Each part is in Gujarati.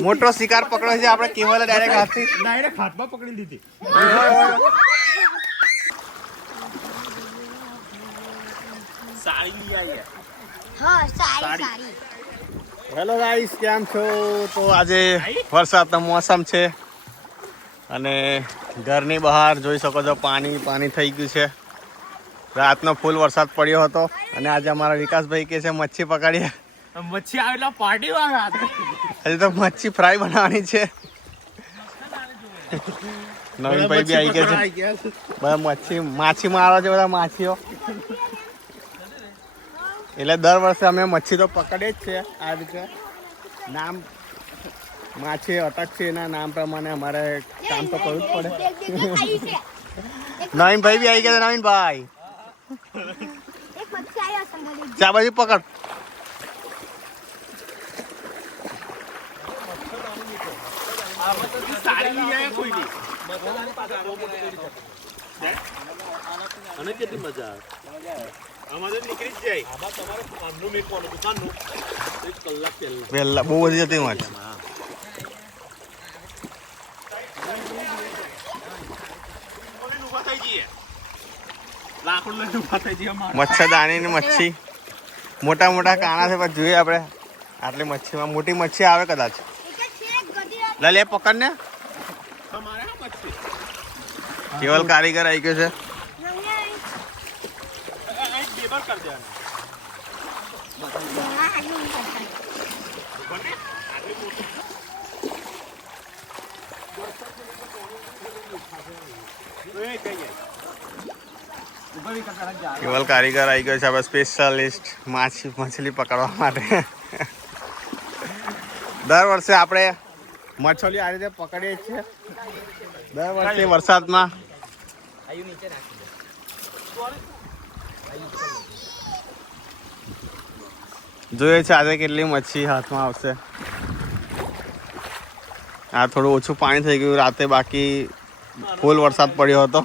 મોટો શિકાર પકડ્યો છે આપણે કેવલ ડાયરેક્ટ હાથમાં પકડી લીધી. હેલો ગાઈસ, કેમ છો? તો આજે વરસાદનો મોસમ છે અને ઘરની બહાર જોઈ શકો છો પાણી થઈ ગયું છે. રાતનો ફૂલ વરસાદ પડ્યો હતો અને આજે અમારા વિકાસભાઈ કે છે મચ્છી પકડીએ. મચ્છી આવે એટલે પાર્ટી વાળા હજી તો મચ્છી ફ્રાય બનાવવાની છે. નવીનભાઈ બી આવી ગયા છે. બધા માછી મારો છે, બધા માછીઓ. એટલે દર વર્ષે અમે મચ્છી તો પકડીએ જ છે. આ રીતે નામ માછી અટક છે એના નામ પ્રમાણે અમારે કામ તો કરવું જ પડે. નવીનભાઈ બી આવી ગયા છે. નવીનભાઈ ચા બાજુ પકડ. અને કેટલી મજા આવે. અમારે નીકળી જ જાય. તમારે કામનું મેકવાનું દુકાનનું 1 કલાક પહેલા બહુ બધી જતી માછી. મચ્છરદાની ની મચ્છી મોટા મોટા કાણા છે. પણ જોઈએ આપણે આટલી મચ્છીમાં મોટી મચ્છી આવે કદાચ. લે પકડ ને. કેવલ કારીગર આવી ગયો છે. કેવલ કારીગર આવી ગયો છે આપણે સ્પેશિયાલિસ્ટ મછલી પકડવા માટે. દર વર્ષે આપણે મછલી આ રીતે પકડીએ છીએ. દર વર્ષે વરસાદમાં જોઈએ છે આજે કેટલી મચ્છી હાથમાં આવશે. આ થોડું ઓછું પાણી થઈ ગયું રાતે, બાકી ફૂલ વરસાદ પડ્યો હતો.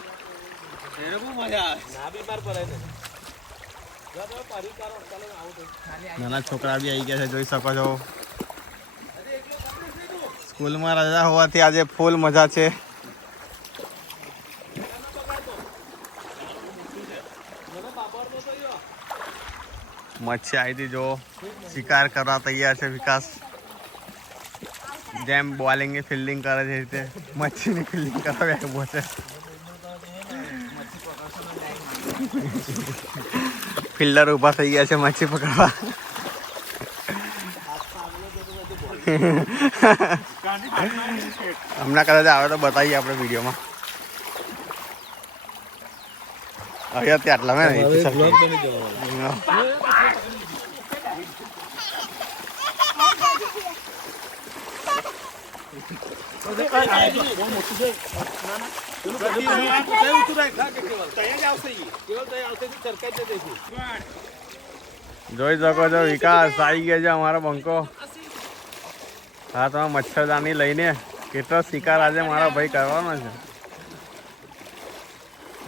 નાના છોકરા બી આવી ગયા છે, જોઈ શકો છો. સ્કૂલમાં રજા હોવાથી આજે ફૂલ મજા છે. મચ્છી આવી હતી, જો શિકાર કરવા તૈયાર છે વિકાસ. જેમ બોલિંગની ફિલ્ડિંગ કરે છે એ રીતે મચ્છીની ફિલ્ડિંગ કરવા બેઠો છે. ફિલ્ડર ઊભા થઈ ગયા છે મચ્છી પકડવા. હમણાં કદાચ આવે તો બતાવીએ આપણે વિડીયોમાં. અહીંયા ત્યાં આટલા મેં જોઈ શકો છો વિકાસ આવી ગયા છે અમારો બંકો. હા, તમે મચ્છરદાની લઈને કેટલો શિકાર આજે મારો ભાઈ કરવાનો છે.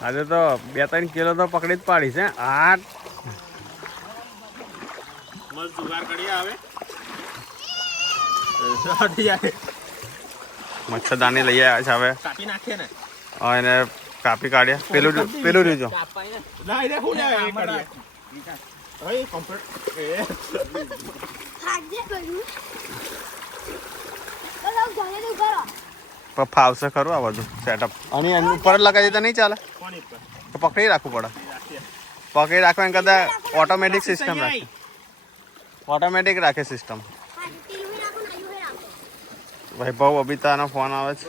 આજે તો 2-3 કિલો તો પકડી જ પાડી છે. 8 મચ્છરદાની લઈ આવ્યા છે. હવે કાપી નાખીએ ને. એને કાપી કાઢ્યા. પેલું રીજો ફાવશે ખરું આ બધું સેટઅપ. અને એની ઉપર જ લગાવી દીધા નહીં ચાલે તો પકડી રાખવું પડે. પકડી રાખવા એમ કરતા ઓટોમેટિક સિસ્ટમ રાખે. ઓટોમેટિક રાખે સિસ્ટમ. વૈભવ બબીતાનો ફોન આવે છે.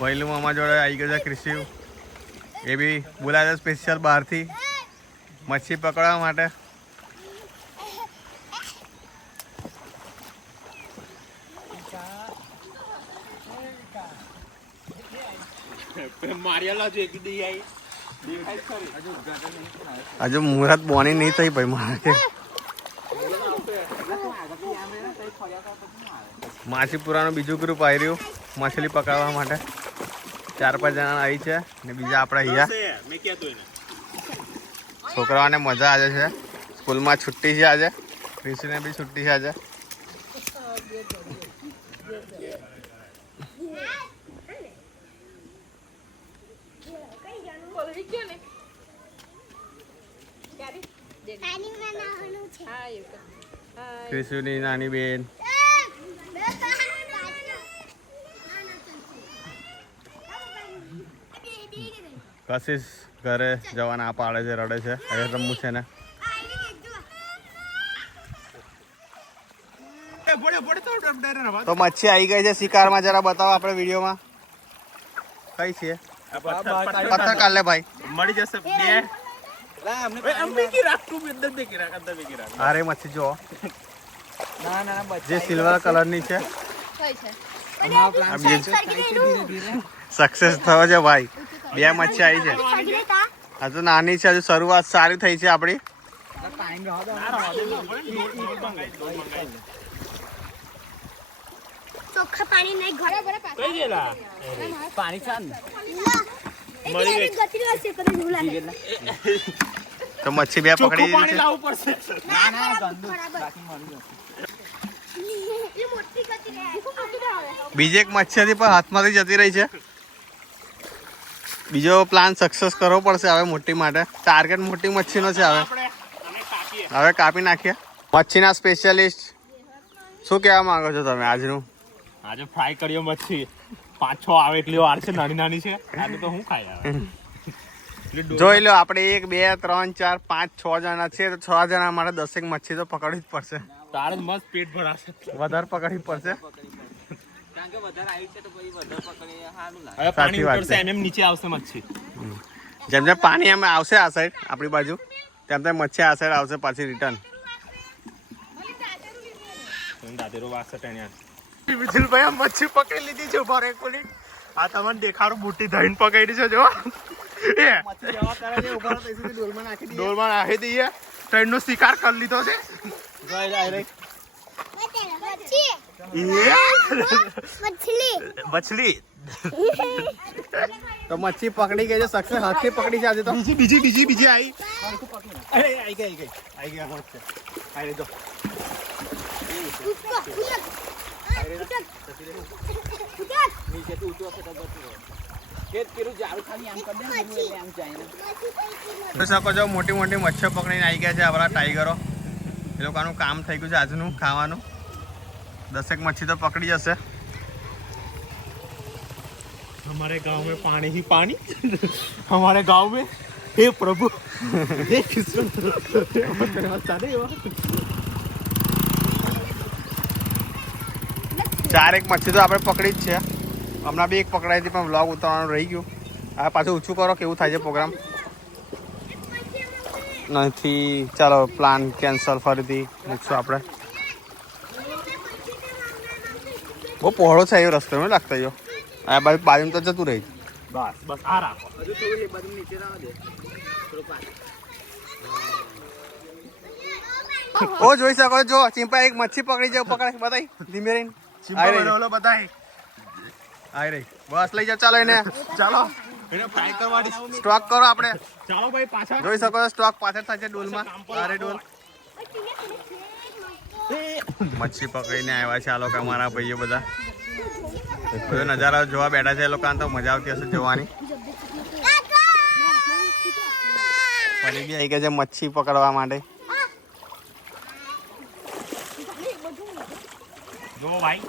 ભૈલું મામા જોડે આવી ગયો છે ક્રિશિવ. એ બી બોલાવે છે સ્પેશિયલ બહારથી મચ્છી પકડવા માટે. હજુ મુહૂર્ત બોની નહીં થઈ ભાઈ મારે. માછીપુરાનું બીજું ગ્રુપ આવી રહ્યું માછલી પકડવા માટે. 4-5 જણા આવી છે ને બીજા આપણા અહીંયા છોકરાઓને મજા આવે છે. સ્કૂલમાં છુટ્ટી છે આજે, રિશુને બી છુટ્ટી છે આજે. રિશુની નાની બેન કશિશ ઘરે જવા ના પાડે છે, રડે છે. હવે રમવું છે ને. તો મચ્છી આવી ગઈ છે શિકારમાં. જરા બતાવો આપણે વિડીયોમાં કઈ છે. પથ્થર કાઢ લે ભાઈ, મળી જશે અરે મચ્છી જો જે સિલ્વર કલરની છે. સક્સેસ થયો છે ભાઈ, 2 મચ્છી આવી છે. હજુ નાની છે, હજુ શરૂઆત સારી થઈ છે આપણી. ચોખ્ખા પાણી નહીં ઘરે ઘરે પાણી તો મચ્છી 2 પકડી દીધી છે. લાવવું પડશે. બીજી એક મચ્છી હતી પણ હાથમાંથી જતી રહી છે. બીજો પ્લાન સક્સેસ કરવો પડશે હવે મોટી માટે. ટાર્ગેટ મોટી મચ્છીનો છે. હવે કાપી નાખીએ. મચ્છીના સ્પેશિયાલિસ્ટ શું કહેવા માંગો છો તમે આજનું? આજે ફ્રાય કર્યો મચ્છી 5-6 આવે એટલી વાર છે, નાની નાની છે. આજે તો હું ખાઈ આવે. જોઈ લો, આપણે 1 2 3 4 5 6 જણા છે તો 6 જણા માટે 10 એક મચ્છી તો પકડવી જ પડશે. તારે મસ્ત પેટ ભરાશે. વધારે પકડવી પડશે. હવે પાણી ઉતરશે એમ નીચે આવશે મચ્છી. જેમ જેમ પાણી એમ આવશે આ સાઈડ આપણી બાજુ, તેમ તેમ મચ્છી આ સાઈડ આવશે પાછી રિટર્ન. વિજલભાઈ આ મચ્છી પકડી લીધી છે. ઉભા રહો એક મિનિટ. આ તમને દેખાડું, મોટી ધઈને પકડી છે. જો ડોલમાં નાખી દઈએ. ટ્રેનનો શિકાર કરી લીધો છે. મછલી તો મચ્છી પકડી ગઈ છે. સક્સેસ હાથથી પકડી છે આજે તો. બીજી આવી. આવી ગઈ જો. શકો છો મોટી મોટી મચ્છીઓ પકડીને આવી ગયા છે આપણા ટાઈગરો. એ લોકોનું કામ થઈ ગયું છે આજનું ખાવાનું. 10 મચ્છી તો પકડી જશે. हमारे गांव में पानी ही पानी. हमारे गांव में हे प्रभु हे कृष्ण. 4 એક મચ્છી તો આપણે પકડી જ છે. હમણાં બી એક પકડાઈ હતી પણ વ્લોગ ઉતારવાનું રહી ગયું. હવે પાછું ઓછું કરો, કેવું થાય છે પ્રોગ્રામ નથી. ચાલો પ્લાન કેન્સલ ફરીથી મૂકશું આપણે. બહુ પહોળો છે એવો રસ્તો નહીં લાગતો. જો આ બાજુ તો જતું રહી. બસ આ રાખો. ઓ જોઈ શકો છો, ચિંપા એક મચ્છી પકડી જાય. પકડાય બતાવી ધીમે રહીને. આવી રહી. બસ લઈ જાઓ. ચાલો એને ચાલો એને ફ્રાય કરવાની. સ્ટોક કરો આપણે. ચાલો ભાઈ પાછા. જોઈ શકો છો સ્ટોક પાછળ થાય છે ડોલમાં. અરે ડોલ મચ્છી પકડીને આવ્યા છે આ લોકો, અમારા ભાઈઓ બધા. બધો નજારો જોવા બેઠા છે. એ લોકોને તો મજા આવતી હશે જોવાની. ફરી બી આવી ગયા છે મચ્છી પકડવા માટે. જો ભાઈ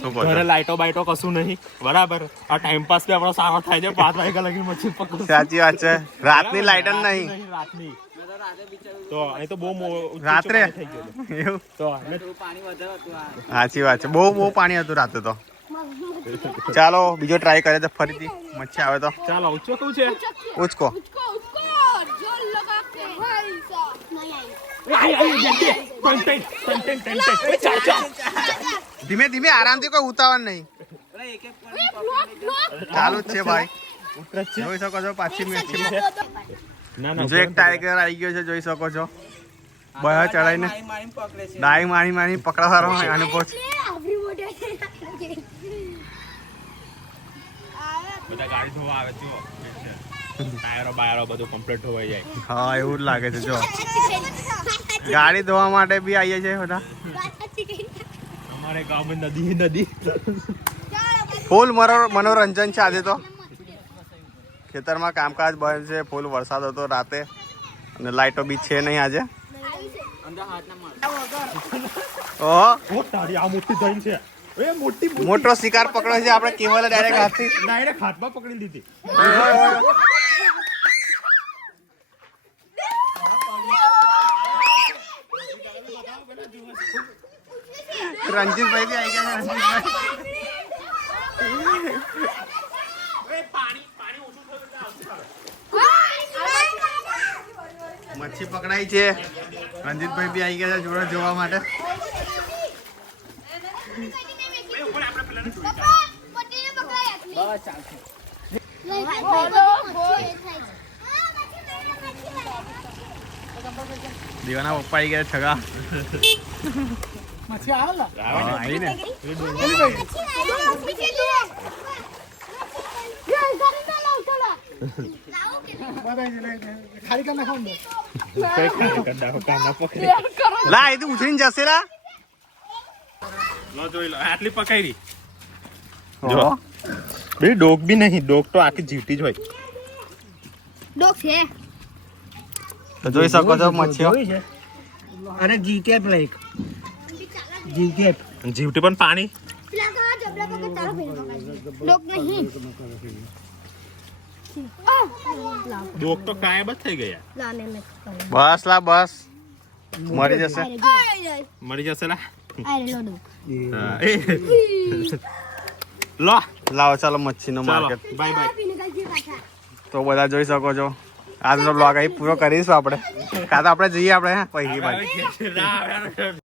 શું કહો ઘરે છો? લાઈટો બાઈટો કશું નહીં, બરાબર. આ ટાઈમ પાસ બી આપણો સારો થાય છે. 5 વાગ્યા લગી મચ્છી પકડો. સાચી વાત છે. રાતની લાઈટ જ નહીં. રાતની તો અહીં તો બહુ રાત્રે થઈ ગયું એવું. તો સાચી વાત છે. બહુ પાણી હતું રાતે તો. ચાલો બીજો ટ્રાય કરે તો ફરીથી મચ્છી આવે તો. ચાલો ઊંચો કેવું છે? ઉચકો. ધીમે ધીમે આરામથી, કોઈ ઉતાવળ નહીં. ચાલુ જ છે ભાઈ. જોઈ શકો છો પાછી મચ્છી છે. બીજો એક ટાઈગર આવી ગયો છે, જોઈ શકો છો. બહાર ચડાઈને ડાઈ મારી પકડવાનો અનુભવ છે. બધા ગાડી ધોવા આવે છે. ટાયરો બાયરો બધું કમ્પ્લીટ હોઈ જાય. હા એવું જ લાગે છે જો ગાડી ધોવા માટે બી આવીએ છીએ બધા અમારે ગામમાં નદી ફૂલ મનોરંજન છે આજે તો ખેતરમાં કામકાજ બંધ છે ફૂલ વરસાદ હતો રાતે અને લાઈટો બી છે નહીં આજે ઓહો તારી આ મોટી ધઈન છે એ મોટી મોટો શિકાર પકડ્યો છે આપણે કેવલ ડાયરેક્ટ હાથથી ડાયરેક્ટ હાથમાં પકડી લીધી. રણજીતભાઈ બી આવી ગયા છે મચ્છી પકડાઈ છે રણજીતભાઈ બી આવી ગયા છે જોડે જોવા માટે દીવાના પપ્પા આવી ગયા છગા આવી ને લા એ તો ઉછળીને જશે લા લો જોઈ લો આટલી પકડી જો બે ડોગ બી નહીં ડોગ તો આખી જીવતી જ હોય. ડોક છે તો જોઈ શકો છો મચ્છીઓ અરે જીકેટ લાઈક જીકેટ જીવતી પણ પાણી પેલા તો જબલા પકડ તારો ફેર પકડ ડોક નહીં ડોગ તો ગાયબ જ થઈ ગયા. લાને મે કરે બસ લા બસ મરી જશે મરી જશે લા. આરે લો ડોક હા, એ. લો લાવો ચાલો મચ્છીનો ચાલો માર્કેટ બાય બાય. પીને કાઈ પાછા તો બધા જોઈ શકો છો આજનો બ્લોગ અહીં પૂરો કરીશું આપણે કાં તો આપણે જઈએ આપણે પહેલી બાજુ બાય.